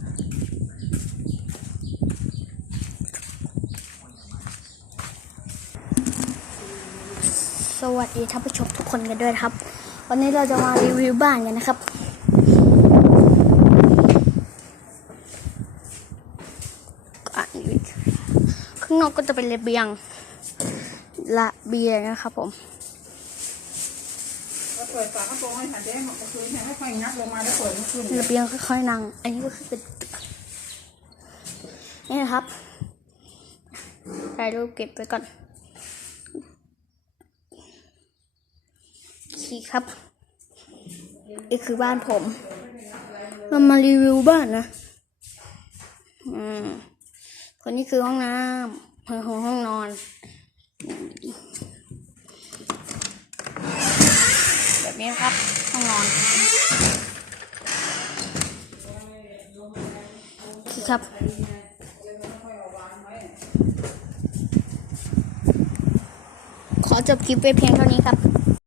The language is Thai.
สวัสดีท่านผู้ชมทุกคนกันด้วยครับ วันนี้เราจะมารีวิวบ้านกันนะครับ ข้างนอกก็จะเป็นระเบียงระเบียงนะครับผม เราเปิดฝาข้างโปรงให้หันเด้มาคืนให้ไฟงัดลงมาแล้วเปิดมันขึ้นระเบียงค่อยๆนั่ง อันนี้ก็คือเป็นนี่นะครับถ่ายรูปเก็บไว้ก่อนขี่ครับนี่คือบ้านผมเรามารีวิวบ้านนะ อืมคนนี้คือห้องน้ำห้องห้องนอน นี้ครับห้องนอนคือครับขอจบคลิปไปเพียงเท่านี้ครับ